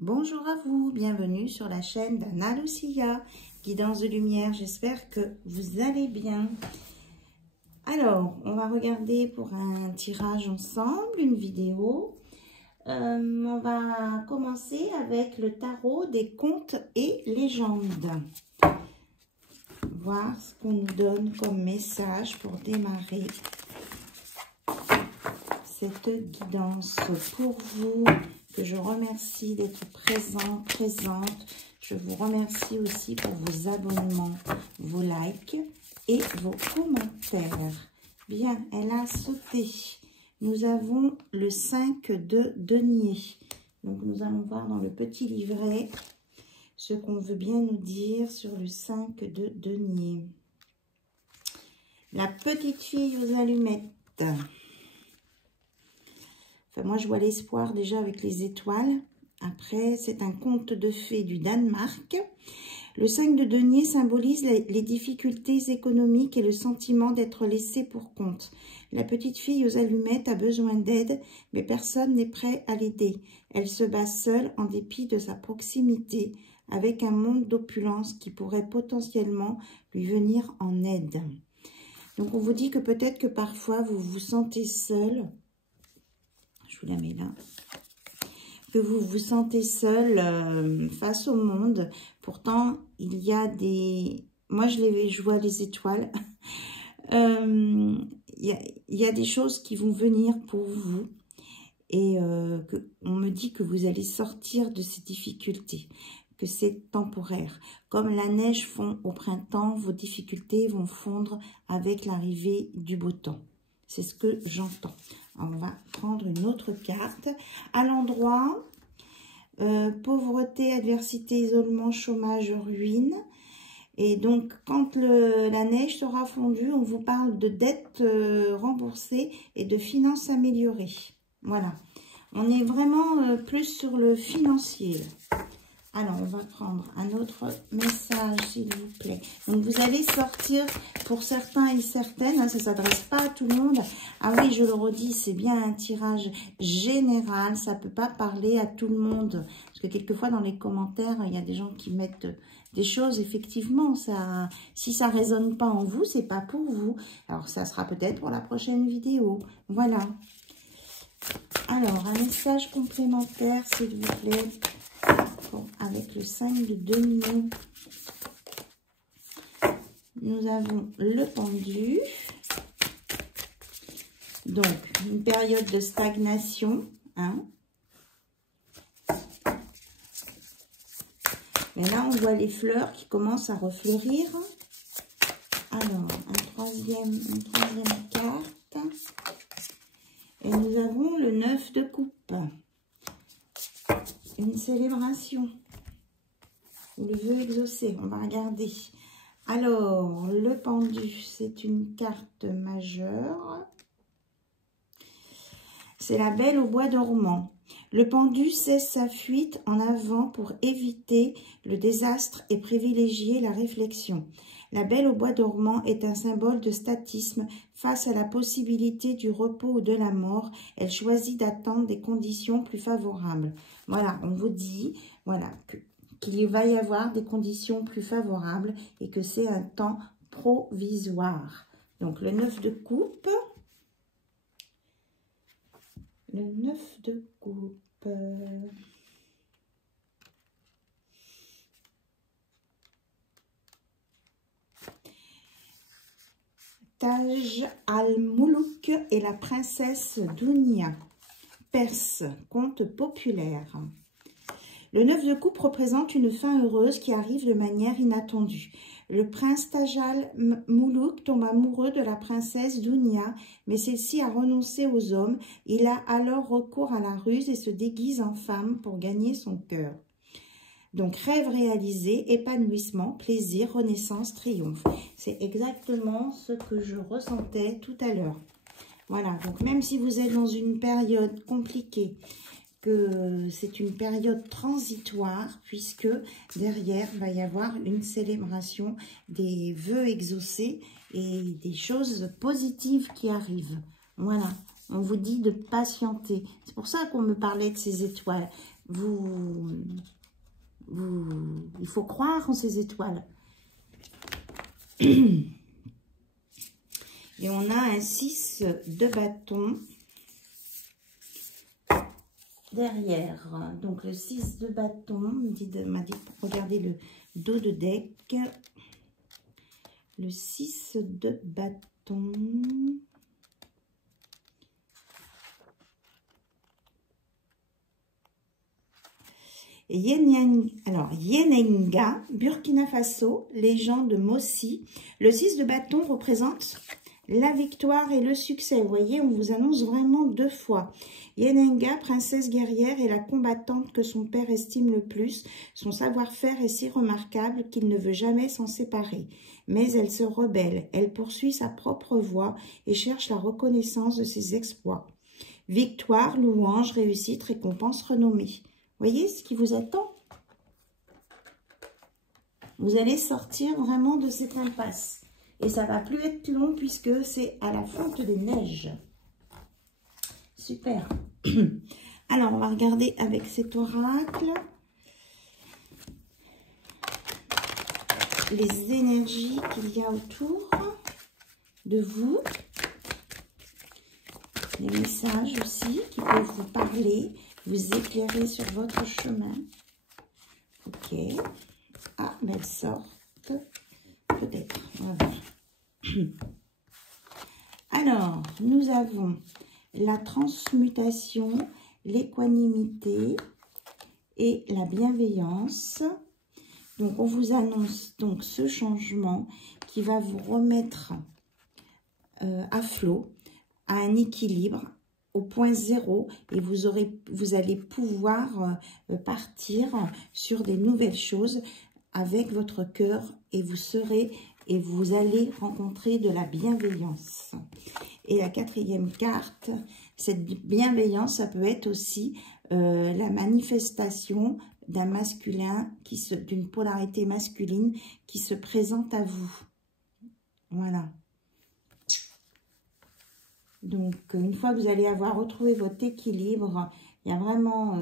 Bonjour à vous, bienvenue sur la chaîne d'Anna Lucia, Guidance de Lumière. J'espère que vous allez bien. Alors, on va regarder pour un tirage ensemble, une vidéo. On va commencer avec le tarot des contes et légendes. Voir ce qu'on nous donne comme message pour démarrer cette guidance pour vous, que je remercie d'être présent, présente. Je vous remercie aussi pour vos abonnements, vos likes et vos commentaires. Bien, elle a sauté. Nous avons le 5 de denier. Donc, nous allons voir dans le petit livret ce qu'on veut bien nous dire sur le 5 de denier. La petite fille aux allumettes. Enfin, moi, je vois l'espoir déjà avec les étoiles. Après, c'est un conte de fées du Danemark. Le 5 de denier symbolise les difficultés économiques et le sentiment d'être laissé pour compte. La petite fille aux allumettes a besoin d'aide, mais personne n'est prêt à l'aider. Elle se bat seule en dépit de sa proximité avec un monde d'opulence qui pourrait potentiellement lui venir en aide. Donc, on vous dit que peut-être que parfois, vous vous sentez seul. Je vous la mets là. Que vous vous sentez seul face au monde. Pourtant, il y a des... Moi, je vois les étoiles. Il y a des choses qui vont venir pour vous. Et on me dit que vous allez sortir de ces difficultés. Que c'est temporaire. Comme la neige fond au printemps, vos difficultés vont fondre avec l'arrivée du beau temps. C'est ce que j'entends. On va prendre une autre carte. À l'endroit, pauvreté, adversité, isolement, chômage, ruine. Et donc, quand la neige sera fondue, on vous parle de dettes remboursées et de finances améliorées. Voilà. On est vraiment plus sur le financier. Alors, on va prendre un autre message, s'il vous plaît. Donc, vous allez sortir, pour certains et certaines, hein, ça ne s'adresse pas à tout le monde. Ah oui, je le redis, c'est bien un tirage général. Ça ne peut pas parler à tout le monde. Parce que quelquefois, dans les commentaires, il y a des gens qui mettent des choses. Effectivement, ça, si ça ne résonne pas en vous, ce n'est pas pour vous. Alors, ça sera peut-être pour la prochaine vidéo. Voilà. Alors, un message complémentaire, s'il vous plaît. Avec le 5 de denier, nous avons le pendu. Donc, une période de stagnation. Hein. Et là, on voit les fleurs qui commencent à refleurir. Alors, une troisième carte. Et nous avons le 9 de coupe. Une célébration. Ou le vœu exaucé. On va regarder. Alors, le pendu, c'est une carte majeure. C'est la belle au bois dormant. Le pendu cesse sa fuite en avant pour éviter le désastre et privilégier la réflexion. La belle au bois dormant est un symbole de statisme face à la possibilité du repos ou de la mort. Elle choisit d'attendre des conditions plus favorables. Voilà, on vous dit voilà, qu'il va y avoir des conditions plus favorables et que c'est un temps provisoire. Donc, le 9 de coupe. Le 9 de coupe. Taj al-Muluk et la princesse Dounia. Perse, conte populaire. Le 9 de coupe représente une fin heureuse qui arrive de manière inattendue. Le prince Taj al-Muluk tombe amoureux de la princesse Dounia, mais celle-ci a renoncé aux hommes. Il a alors recours à la ruse et se déguise en femme pour gagner son cœur. Donc, rêve réalisé, épanouissement, plaisir, renaissance, triomphe. C'est exactement ce que je ressentais tout à l'heure. Voilà, donc même si vous êtes dans une période compliquée, que c'est une période transitoire, puisque derrière, il va y avoir une célébration des vœux exaucés et des choses positives qui arrivent. Voilà, on vous dit de patienter. C'est pour ça qu'on me parlait de ces étoiles. Vous Il faut croire en ces étoiles. Et on a un 6 de bâton derrière. Donc, le 6 de bâton m'a dit pour regarder le dos de deck. Le 6 de bâton. Yenenga, Burkina Faso, légende de Mossi. Le 6 de bâton représente la victoire et le succès. Vous voyez, on vous annonce vraiment 2 fois. Yenenga, princesse guerrière, est la combattante que son père estime le plus. Son savoir-faire est si remarquable qu'il ne veut jamais s'en séparer. Mais elle se rebelle. Elle poursuit sa propre voie et cherche la reconnaissance de ses exploits. Victoire, louange, réussite, récompense, renommée. Voyez ce qui vous attend? Vous allez sortir vraiment de cette impasse. Et ça va plus être long puisque c'est à la fonte des neiges. Super. Alors, on va regarder avec cet oracle les énergies qu'il y a autour de vous. Les messages aussi qui peuvent vous parler, vous éclairer sur votre chemin. Ok. Ah, mais elles sortent. Peut-être. On va voir. Alors, nous avons la transmutation, l'équanimité et la bienveillance. Donc, on vous annonce donc ce changement qui va vous remettre à flot, à un équilibre, au point zéro, et vous allez pouvoir partir sur des nouvelles choses avec votre cœur, et vous allez rencontrer de la bienveillance. Et la 4e carte, cette bienveillance, ça peut être aussi la manifestation d'un masculin, d'une polarité masculine qui se présente à vous. Voilà. Donc, une fois que vous allez avoir retrouvé votre équilibre, il y a vraiment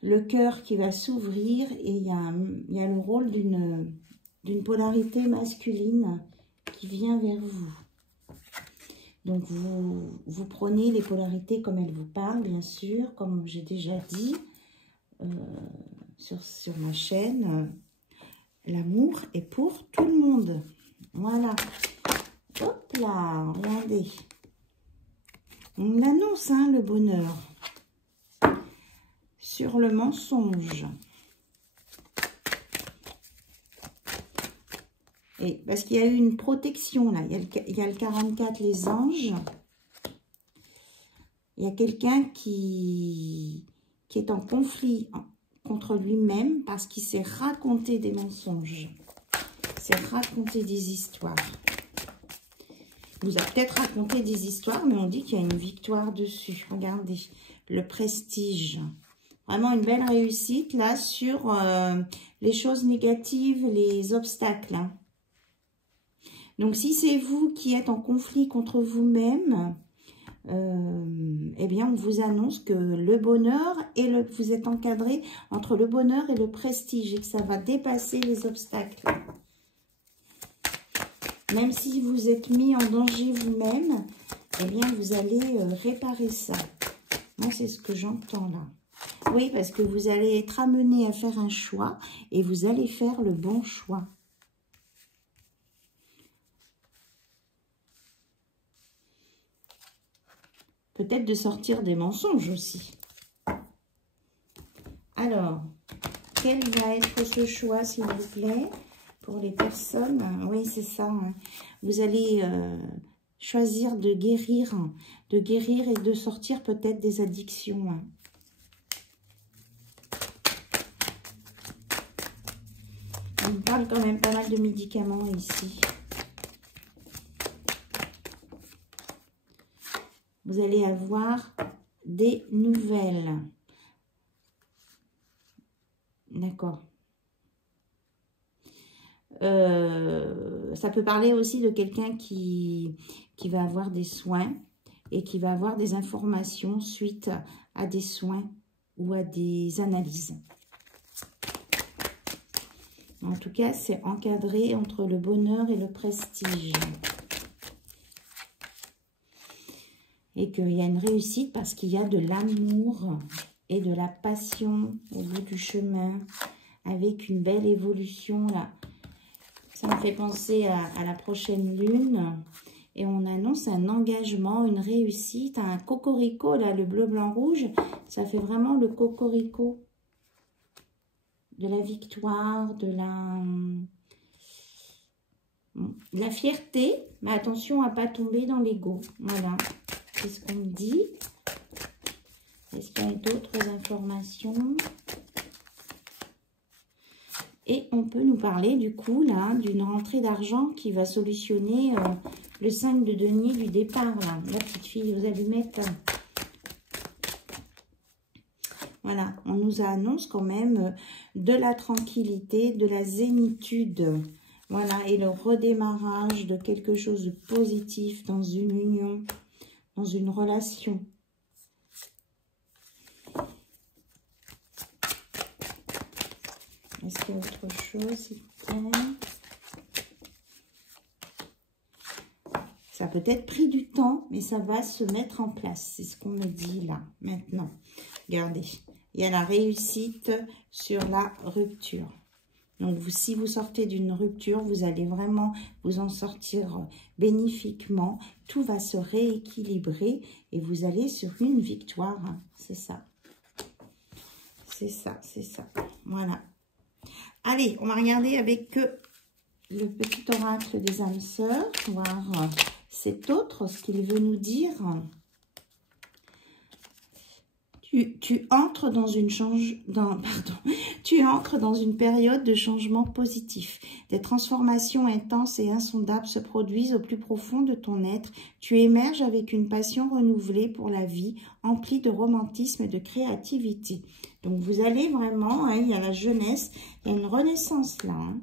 le cœur qui va s'ouvrir et il y a le rôle d'une polarité masculine qui vient vers vous. Donc, vous prenez les polarités comme elles vous parlent, bien sûr, comme j'ai déjà dit sur ma chaîne. L'amour est pour tout le monde. Voilà. Hop là, regardez. On annonce le bonheur sur le mensonge. Et parce qu'il y a eu une protection là. Il y a le 44, les anges. Il y a quelqu'un qui est en conflit contre lui-même parce qu'il s'est raconté des mensonges. S'est raconté des histoires. Il vous a peut-être raconté des histoires, mais on dit qu'il y a une victoire dessus. Regardez, le prestige. Vraiment une belle réussite là sur les choses négatives, les obstacles. Hein. Donc, si c'est vous qui êtes en conflit contre vous-même, eh bien, on vous annonce que le bonheur vous êtes encadré entre le bonheur et le prestige et que ça va dépasser les obstacles. Même si vous êtes mis en danger vous-même, eh bien, vous allez réparer ça. Moi, c'est ce que j'entends là. Oui, parce que vous allez être amené à faire un choix et vous allez faire le bon choix. Peut-être de sortir des mensonges aussi. Alors, quel va être ce choix, s'il vous plaît ? Pour les personnes, oui, c'est ça. Hein. Vous allez choisir de guérir et de sortir peut-être des addictions. Hein. On parle quand même pas mal de médicaments ici. Vous allez avoir des nouvelles. D'accord. Ça peut parler aussi de quelqu'un qui va avoir des soins et qui va avoir des informations suite à des soins ou à des analyses. En tout cas, c'est encadré entre le bonheur et le prestige. Et qu'il y a une réussite parce qu'il y a de l'amour et de la passion au bout du chemin, avec une belle évolution là. Ça me fait penser à la prochaine lune. Et on annonce un engagement, une réussite, un cocorico, là, le bleu, blanc, rouge. Ça fait vraiment le cocorico de la victoire, de la fierté. Mais attention à ne pas tomber dans l'ego. Voilà. C'est ce qu'on me dit. Est-ce qu'il y a d'autres informations? Et on peut nous parler du coup là d'une rentrée d'argent qui va solutionner le 5 de denier du départ là. La petite fille aux allumettes. Voilà, on nous annonce quand même de la tranquillité, de la zénitude. Voilà, et le redémarrage de quelque chose de positif dans une union, dans une relation. Est-ce qu'il y a autre chose, s'il vous plaît? Ça a peut-être pris du temps, mais ça va se mettre en place. C'est ce qu'on me dit là, maintenant. Regardez, il y a la réussite sur la rupture. Donc, si vous sortez d'une rupture, vous allez vraiment vous en sortir bénéfiquement. Tout va se rééquilibrer et vous allez sur une victoire. C'est ça. C'est ça, c'est ça. Voilà. Allez, on va regarder avec le petit oracle des âmes sœurs, voir cet autre, ce qu'il veut nous dire. Tu entres dans une tu entres dans une période de changement positif. Des transformations intenses et insondables se produisent au plus profond de ton être. Tu émerges avec une passion renouvelée pour la vie, emplie de romantisme et de créativité. Donc vous allez vraiment, hein, il y a la jeunesse, il y a une renaissance là, hein,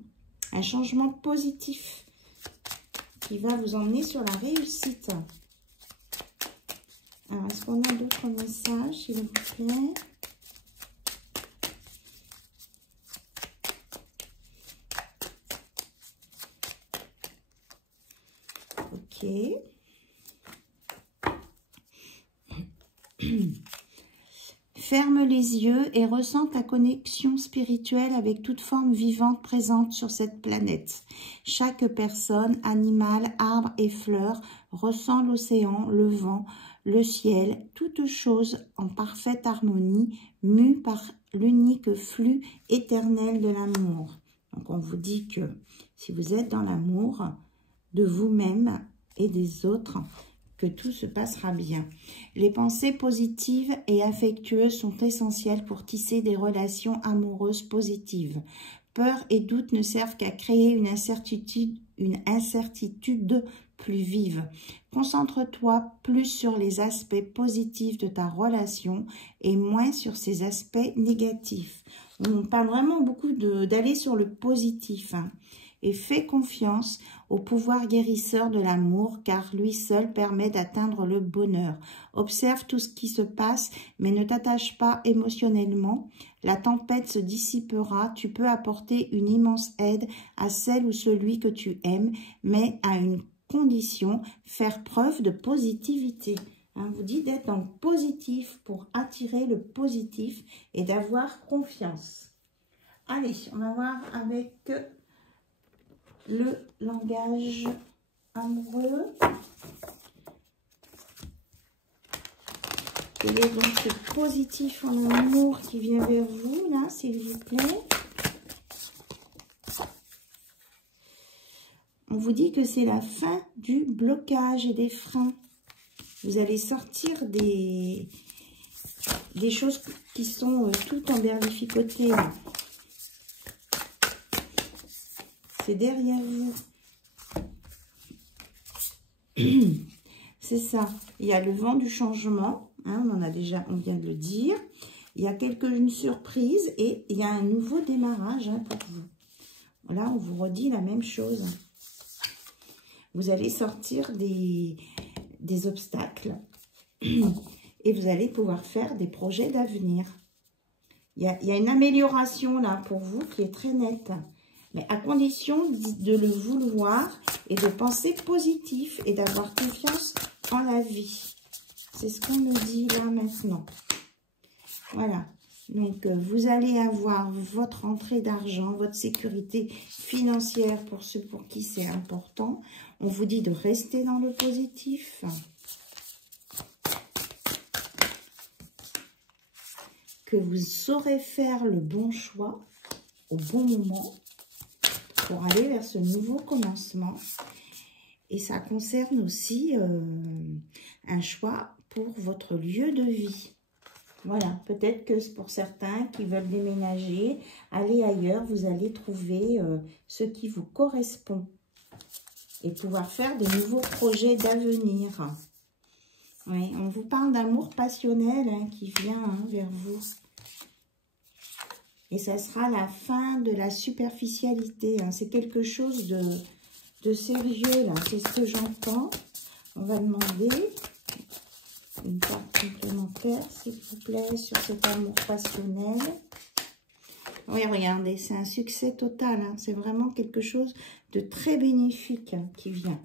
un changement positif qui va vous emmener sur la réussite. Alors, est-ce qu'on a d'autres messages, s'il vous plaît? Ok. Ferme les yeux et ressens ta connexion spirituelle avec toute forme vivante présente sur cette planète. Chaque personne, animal, arbre et fleur ressent l'océan, le vent, le ciel, toute chose en parfaite harmonie, mue par l'unique flux éternel de l'amour. Donc on vous dit que si vous êtes dans l'amour de vous-même et des autres, que tout se passera bien. Les pensées positives et affectueuses sont essentielles pour tisser des relations amoureuses positives. Peur et doute ne servent qu'à créer une incertitude plus vive. Concentre-toi plus sur les aspects positifs de ta relation et moins sur ses aspects négatifs. On parle vraiment beaucoup d'aller sur le positif, hein. Et fais confiance au pouvoir guérisseur de l'amour, car lui seul permet d'atteindre le bonheur. Observe tout ce qui se passe, mais ne t'attache pas émotionnellement. La tempête se dissipera, tu peux apporter une immense aide à celle ou celui que tu aimes, mais à une condition, faire preuve de positivité. Hein, vous dit d'être dans le positif pour attirer le positif et d'avoir confiance. Allez, on va voir avec le langage amoureux. Quel est donc ce positif en amour qui vient vers vous, là, s'il vous plaît? On vous dit que c'est la fin du blocage et des freins. Vous allez sortir des choses qui sont toutes emberlificotées. C'est derrière vous. C'est ça. Il y a le vent du changement. Hein, on vient de le dire. Il y a une surprise et il y a un nouveau démarrage, hein, pour vous. Là, on vous redit la même chose. Vous allez sortir des obstacles et vous allez pouvoir faire des projets d'avenir. Il y a une amélioration là pour vous qui est très nette. Mais à condition de le vouloir et de penser positif et d'avoir confiance en la vie. C'est ce qu'on me dit là maintenant. Voilà. Donc, vous allez avoir votre entrée d'argent, votre sécurité financière pour ceux pour qui c'est important. On vous dit de rester dans le positif. Que vous saurez faire le bon choix au bon moment pour aller vers ce nouveau commencement. Et ça concerne aussi un choix pour votre lieu de vie. Voilà, peut-être que pour certains qui veulent déménager, aller ailleurs, vous allez trouver ce qui vous correspond et pouvoir faire de nouveaux projets d'avenir. Oui, on vous parle d'amour passionnel qui vient vers vous. Et ça sera la fin de la superficialité. C'est quelque chose de sérieux, là. C'est ce que j'entends. On va demander une carte complémentaire, s'il vous plaît, sur cet amour passionnel. Oui, regardez, c'est un succès total. C'est vraiment quelque chose de très bénéfique qui vient.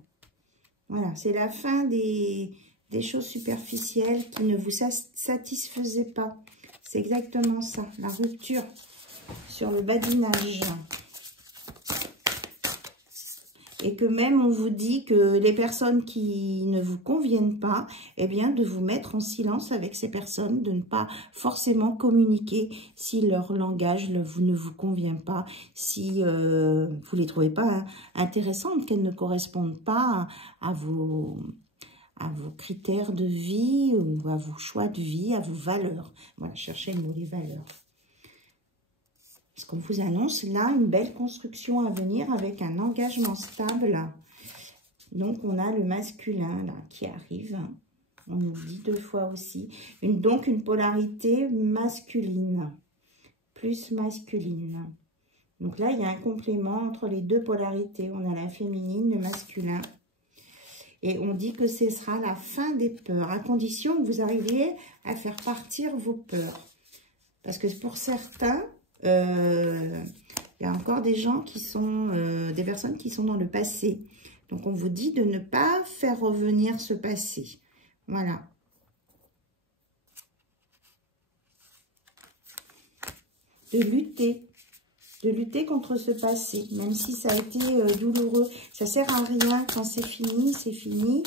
Voilà, c'est la fin des choses superficielles qui ne vous satisfaisaient pas. C'est exactement ça, la rupture sur le badinage. Et que même on vous dit que les personnes qui ne vous conviennent pas, eh bien de vous mettre en silence avec ces personnes, de ne pas forcément communiquer si leur langage ne vous convient pas, si vous ne les trouvez pas intéressantes, qu'elles ne correspondent pas à vos critères de vie ou à vos choix de vie, à vos valeurs. Voilà, cherchez le mot, les valeurs. Parce qu'on vous annonce là une belle construction à venir avec un engagement stable. Donc, on a le masculin là qui arrive. On nous le dit 2 fois aussi. Donc, une polarité masculine. Plus masculine. Donc là, il y a un complément entre les 2 polarités. On a la féminine, le masculin. Et on dit que ce sera la fin des peurs, à condition que vous arriviez à faire partir vos peurs. Parce que pour certains, il y a encore des gens qui sont, des personnes qui sont dans le passé. Donc, on vous dit de ne pas faire revenir ce passé. Voilà. De lutter contre ce passé, même si ça a été douloureux. Ça sert à rien quand c'est fini, c'est fini.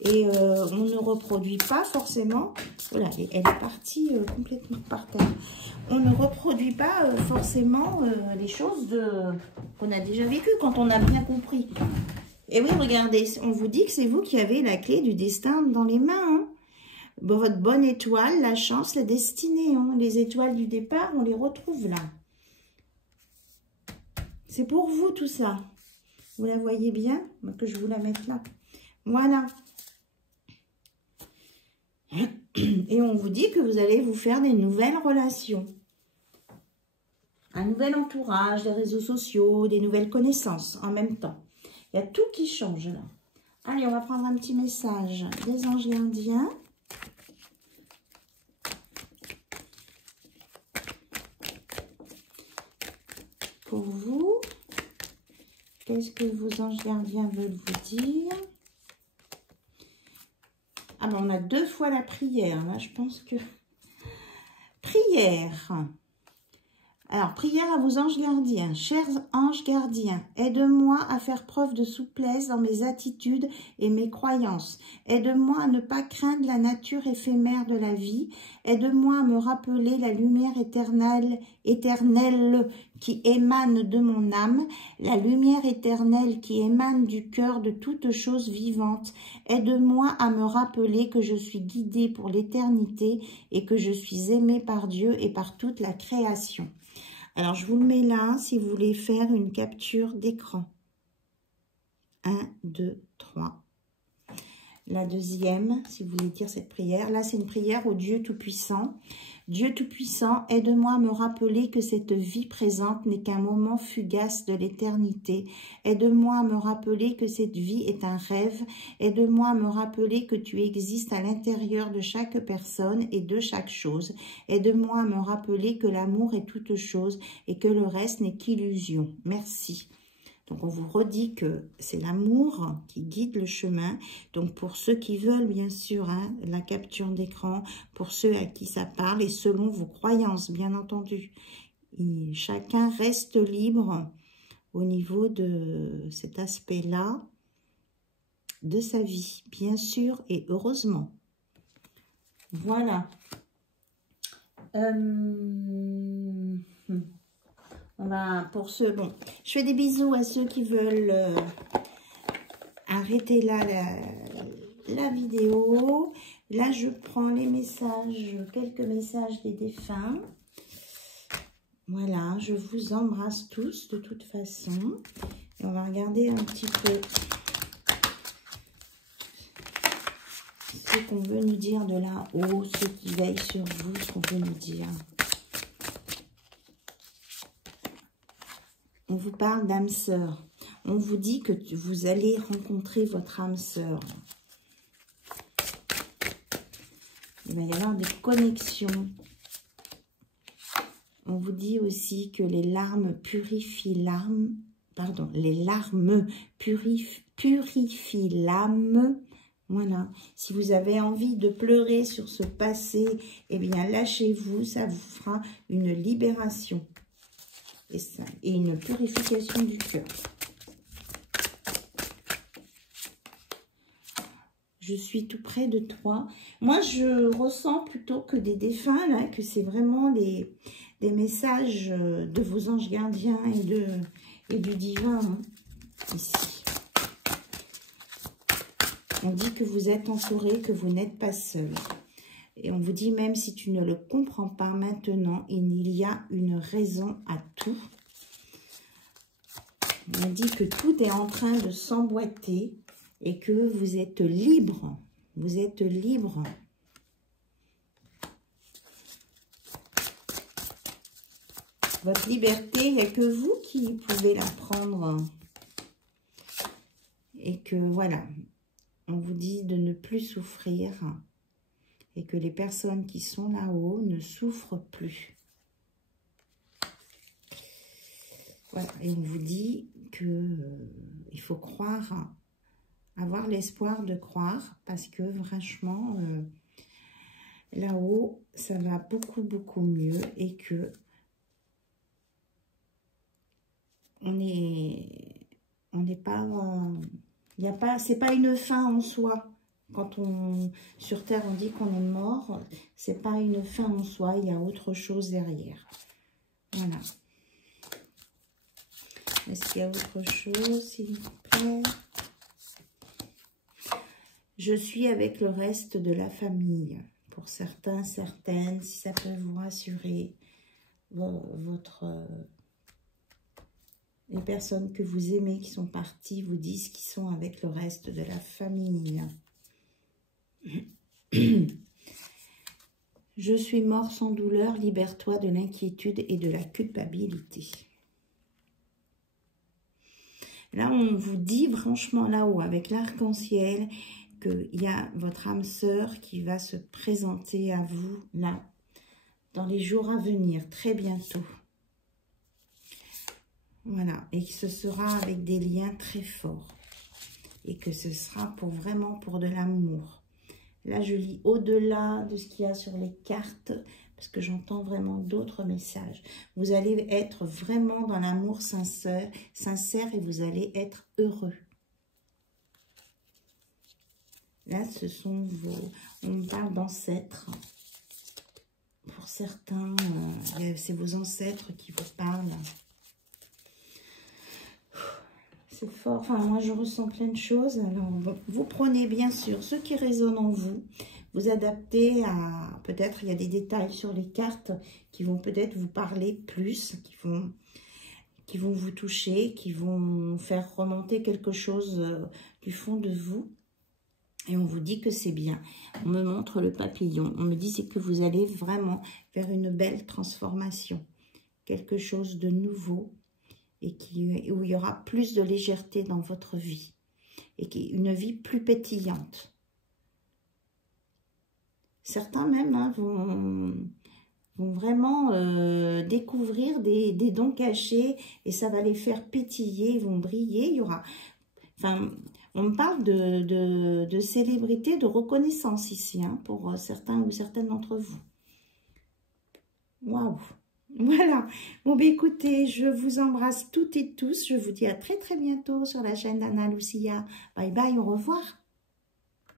Et on ne reproduit pas forcément. Voilà, elle est partie complètement par terre. On ne reproduit pas forcément les choses qu'on a déjà vécues quand on a bien compris. Et oui, regardez, on vous dit que c'est vous qui avez la clé du destin dans les mains. Votre bonne étoile, la chance, la destinée. Les étoiles du départ, on les retrouve là. C'est pour vous tout ça. Vous la voyez bien? Que je vous la mette là. Voilà. Et on vous dit que vous allez vous faire des nouvelles relations. Un nouvel entourage, des réseaux sociaux, des nouvelles connaissances en même temps. Il y a tout qui change là. Allez, on va prendre un petit message des anges gardiens. Pour vous, qu'est-ce que vos anges gardiens veulent vous dire? Ah ben, on a 2 fois la prière. Là, je pense que... Prière. Alors, prière à vos anges gardiens. Chers anges gardiens, aide-moi à faire preuve de souplesse dans mes attitudes et mes croyances. Aide-moi à ne pas craindre la nature éphémère de la vie. Aide-moi à me rappeler la lumière éternelle qui émane de mon âme, la lumière éternelle qui émane du cœur de toute chose vivante. Aide-moi à me rappeler que je suis guidée pour l'éternité et que je suis aimée par Dieu et par toute la création. Alors, je vous le mets là si vous voulez faire une capture d'écran. 1, 2, 3. La deuxième, si vous voulez dire cette prière. Là, c'est une prière au Dieu Tout-Puissant. Dieu Tout-Puissant, aide-moi à me rappeler que cette vie présente n'est qu'un moment fugace de l'éternité. Aide-moi à me rappeler que cette vie est un rêve. Aide-moi à me rappeler que tu existes à l'intérieur de chaque personne et de chaque chose. Aide-moi à me rappeler que l'amour est toute chose et que le reste n'est qu'illusion. Merci. Donc, on vous redit que c'est l'amour qui guide le chemin. Donc, pour ceux qui veulent, bien sûr, hein, la capture d'écran, pour ceux à qui ça parle et selon vos croyances, bien entendu. Et chacun reste libre au niveau de cet aspect-là de sa vie, bien sûr, et heureusement. Voilà. Pour ceux, bon, je fais des bisous à ceux qui veulent arrêter là la vidéo. Là, je prends les messages, quelques messages des défunts. Voilà, je vous embrasse tous de toute façon. Et on va regarder un petit peu ce qu'on veut nous dire de là-haut, ceux qui veillent sur vous, ce qu'on veut nous dire. On vous parle d'âme sœur. On vous dit que vous allez rencontrer votre âme sœur. Il va y avoir des connexions. On vous dit aussi que les larmes purifient l'âme. Pardon, les larmes purifient l'âme. Voilà. Si vous avez envie de pleurer sur ce passé, eh bien lâchez-vous, ça vous fera une libération. Et une purification du cœur. Je suis tout près de toi. Moi, je ressens plutôt que des défunts, là, que c'est vraiment des messages de vos anges gardiens et du divin, hein, ici. On dit que vous êtes entouré, que vous n'êtes pas seul. Et on vous dit, même si tu ne le comprends pas maintenant, il y a une raison à tout. On dit que tout est en train de s'emboîter et que vous êtes libre. Vous êtes libre. Votre liberté, il n'y a que vous qui pouvez la prendre. Et que voilà, on vous dit de ne plus souffrir. Et que les personnes qui sont là-haut ne souffrent plus. Voilà, et on vous dit qu'il faut croire, avoir l'espoir de croire, parce que franchement, là-haut, ça va beaucoup, beaucoup mieux, et que on n'est pas, c'est pas une fin en soi. Quand sur Terre, on dit qu'on est mort, c'est pas une fin en soi, il y a autre chose derrière. Voilà. Est-ce qu'il y a autre chose, s'il vous plaît? Je suis avec le reste de la famille. Pour certains, certaines, si ça peut vous rassurer, les personnes que vous aimez, qui sont parties, vous disent qu'ils sont avec le reste de la famille. Je suis mort sans douleur, libère-toi de l'inquiétude et de la culpabilité. Là, on vous dit franchement là-haut, avec l'arc-en-ciel, qu'il y a votre âme sœur qui va se présenter à vous, là, dans les jours à venir, très bientôt. Voilà, et que ce sera avec des liens très forts. Et que ce sera vraiment pour de l'amour. Là, je lis au-delà de ce qu'il y a sur les cartes, parce que j'entends vraiment d'autres messages. Vous allez être vraiment dans l'amour sincère et vous allez être heureux. Là, ce sont vos... On parle d'ancêtres. Pour certains, c'est vos ancêtres qui vous parlent. C'est fort. Enfin, moi, je ressens plein de choses. Alors, vous prenez bien sûr ce qui résonne en vous. Vous adaptez à... Peut-être, il y a des détails sur les cartes qui vont peut-être vous parler plus, qui vont vous toucher, qui vont faire remonter quelque chose du fond de vous. Et on vous dit que c'est bien. On me montre le papillon. On me dit c'est que vous allez vraiment vers une belle transformation. Quelque chose de nouveau et où il y aura plus de légèreté dans votre vie. Et une vie plus pétillante. Certains même hein, vont vraiment découvrir des dons cachés et ça va les faire pétiller, ils vont briller. Il y aura... Enfin, on me parle de célébrité, de reconnaissance ici, hein, pour certains ou certaines d'entre vous. Waouh! Voilà. Bon, ben écoutez, je vous embrasse toutes et tous. Je vous dis à très très bientôt sur la chaîne d'Anna Lucia. Bye bye, au revoir.